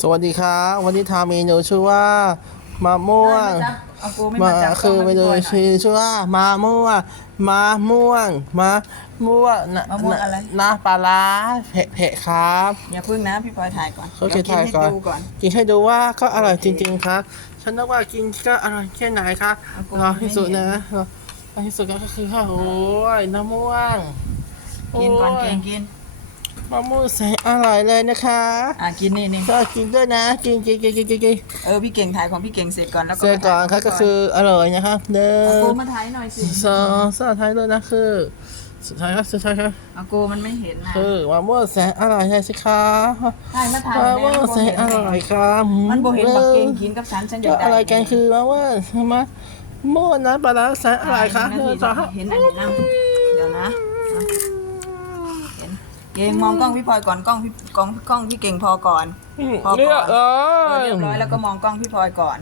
สวัสดีครับ วันนี้ทำเมนูชื่อว่ามะม่วงเอากูไม่มามาจับคือเมนูกล้องให้ชื่อชื่อว่ามะม่วงมะม่วงมะม่วงนมะม่วงอะไรน้ำปลาร้าเผ็ดเผ็ดครับอย่าพึ่งนะพี่พลอยถ่ายก่อนโอเคดี๋วถ่ายก่อนให้ดูก่อน กินให้ดูว่าก็อร่อยจริง ๆ ครับ ฉันนึกว่ากินก็อร่อยแค่ไหนครับเอากู รอที่สุดไม่นะเห็นรอที่สุดก็คือข้าวโอ้ยน้ำม่วงกินก่อนโยเก่งกิน มะม่วงแสนอร่อยเลยนะคะอะกินนี่นี่ก็กินด้วยนะกินกินกินกินกินกินเออพี่เก่งถ่ายของพี่เก่งเสร็จก่อนแล้วก็เสร็จก่อนครับก็คืออร่อยนะครับหนึ่เอางกูมาถ่ายหน่อยสิสองสุดท้ายด้วยนะคือสุดท้ายครับสุดท้ายครับเอากูมันไม่เห็นนะคือมะม่วงแสนอร่อยใช่สิครับถ่ายมาถ่ายมะแน่ม่วงแสนอร่อยครับมันโบเห็นบักเก่งกินกับฉันฉันอยาก็กได้อะไรกันคือมะม่วงมะม่วงนะปลาร้าแสนอร่อยครับหถ่านึ่ยงสองครับเห็นอันนี้นั่งเดี๋ยวนะเห็น เก่งมองกล้องพี่พลอยก่อนกล้องพี่กล้องกล้องพี่เก่งพอก่อนพอก่อนเรียบร้อเออยเรียบร้อยแล้วก็มองกล้องพี่พลอยก่อน